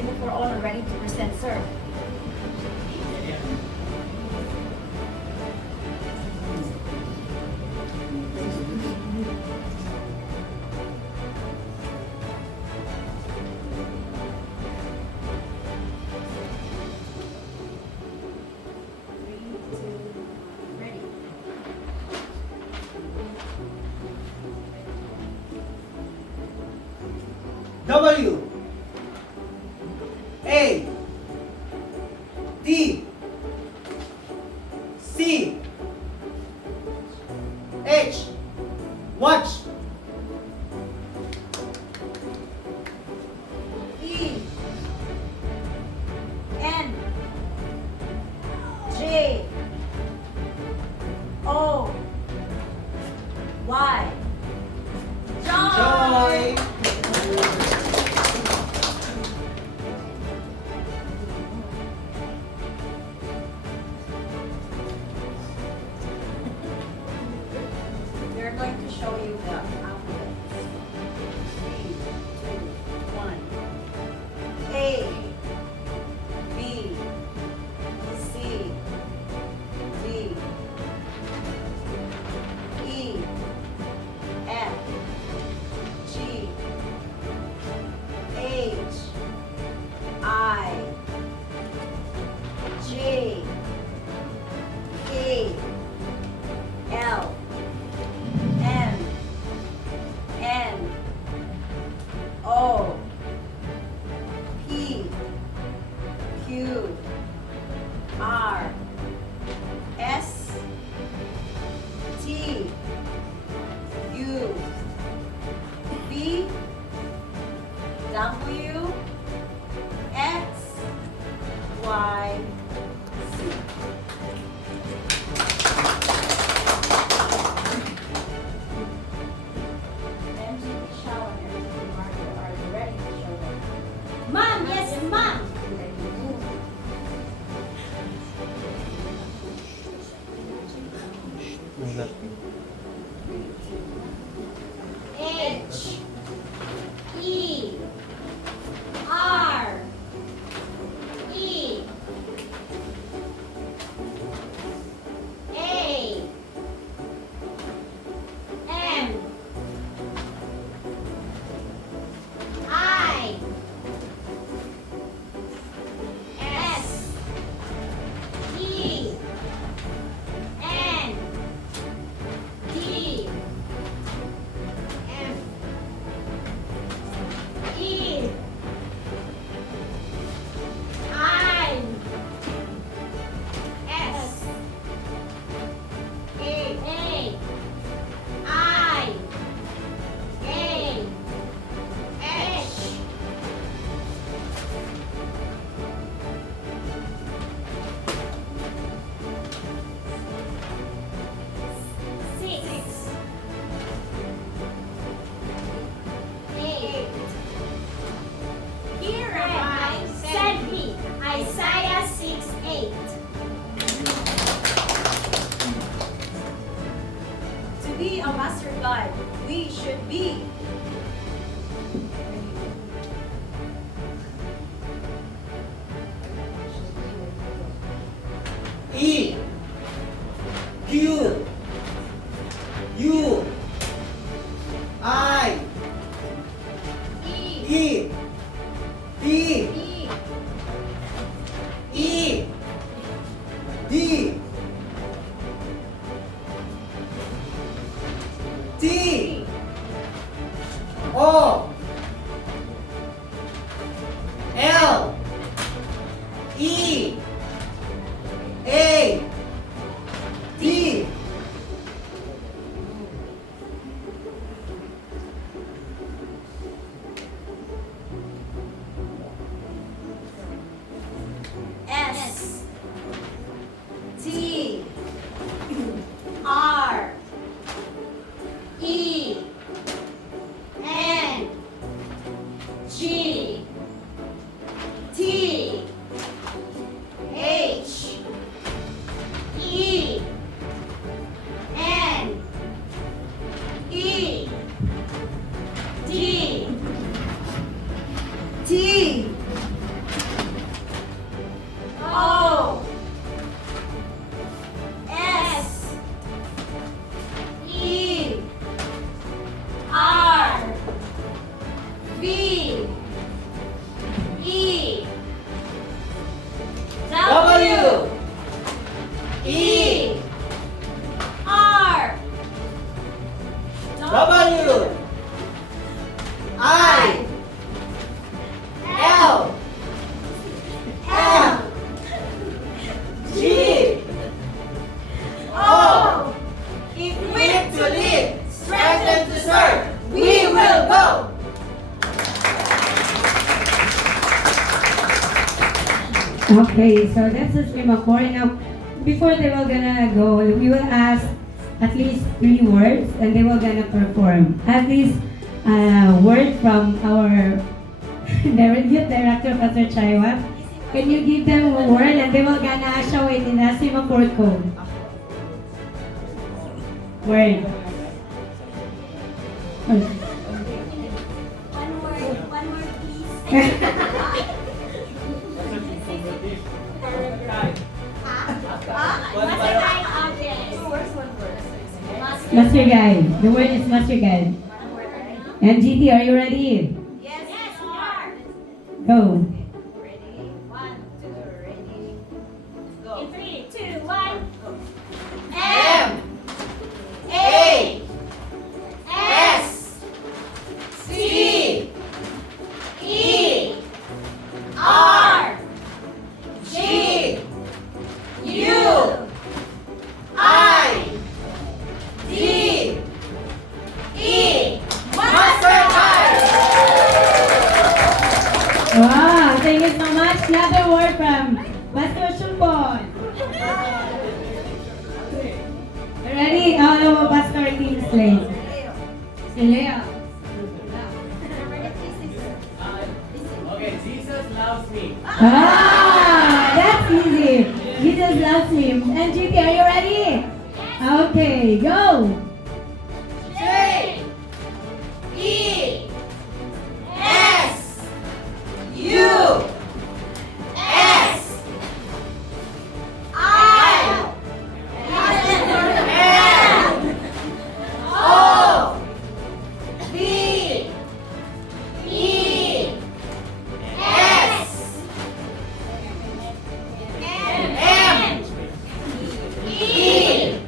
Singapore owner ready to present, sir. W A D C H watch E N J O Y joy. We're going to show you the alphabet. 3, 2, 1. A, B, C, D, E, F, G, H, I, J, K, L, M, N, O, P, Q, R, S, T, U, V, W, X, Y, Z. Mom, yes, mom. H E R E A M I S E N D F E I S A I A H six, 8. Here I send me Isaiah 6:8. To be a master guide, we should be E Q U I E E D E E D T O L E A D S T R E Okay, so that's the semaphore. Now, before they were gonna go, we will ask at least 3 words, and they were gonna perform. At least word from our youth director, Pastor Chaiwa. Can you give them a word, and they will gonna show it in a semaphore code. Word. One word, please. MasterGuide object. Master Guide. The word is Master Guide. And GT, are you ready? Yes, we are. Go. Ready? 1, 2, ready. Go. In 3, 2, 1. M A S C E R G U I D E MasterGuide. Wow, thank you so much. Another word from Pastor Shumbon. Ready? Oh, Pastor Team Slate. Si Leo. Okay, Jesus loves me. Ah, that's easy. Jesus loves him. And GT, are you ready? Okay, go. J E S U S I N O V E S N E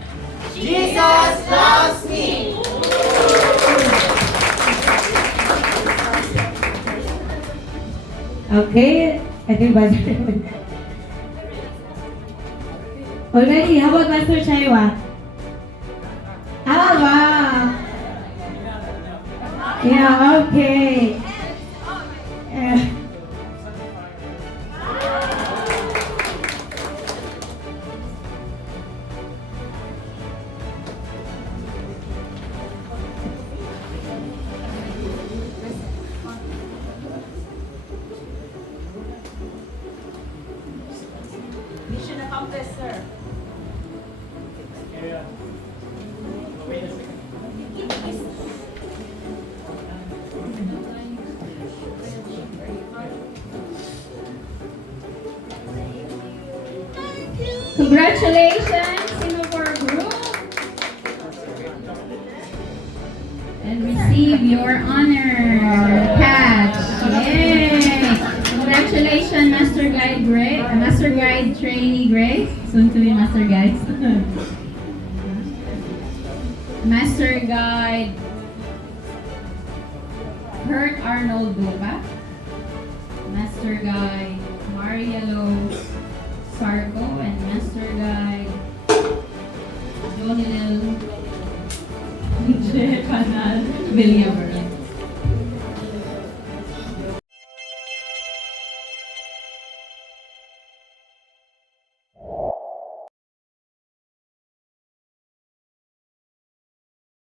Jesus loves me. Okay, everybody. Already, how about Pastor Chaiwa? Ah, wow. Yeah, okay. Mission accomplished, sir. Wait a second. Congratulations, Singapore Group! And receive your honor patch. Yay! Congratulations, Master Guide Grace, Master Guide Trainee Grace, soon to be Master Guides. Master Guide Kurt Arnold Dupa, Master Guide Marielo Sarko, and Master Guide Jonilil Canal Villamer.